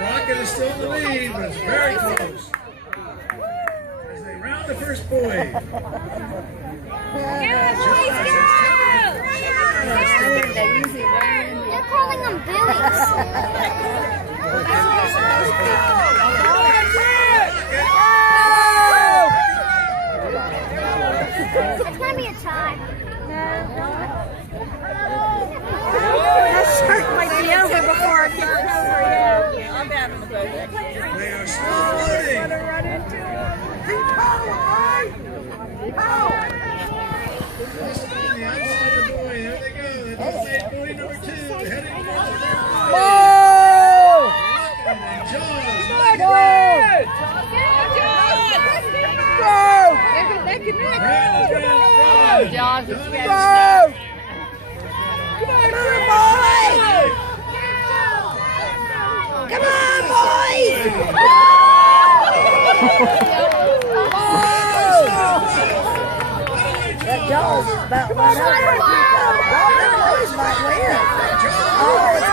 Rocket is still in the lead, but it's very close. As they round the first buoy. They're calling them buoys. It's going to be a tie. That shark might be over before it gets over. Yeah, I'm down in the boat. They are still floating. Keep power, power. Just on the outside of the buoy. There they go. That's buoy number 2. Heading towards the Go! and John is John, Go! Come on, boys! That Jaws is about right up. Boys might win. Oh, it's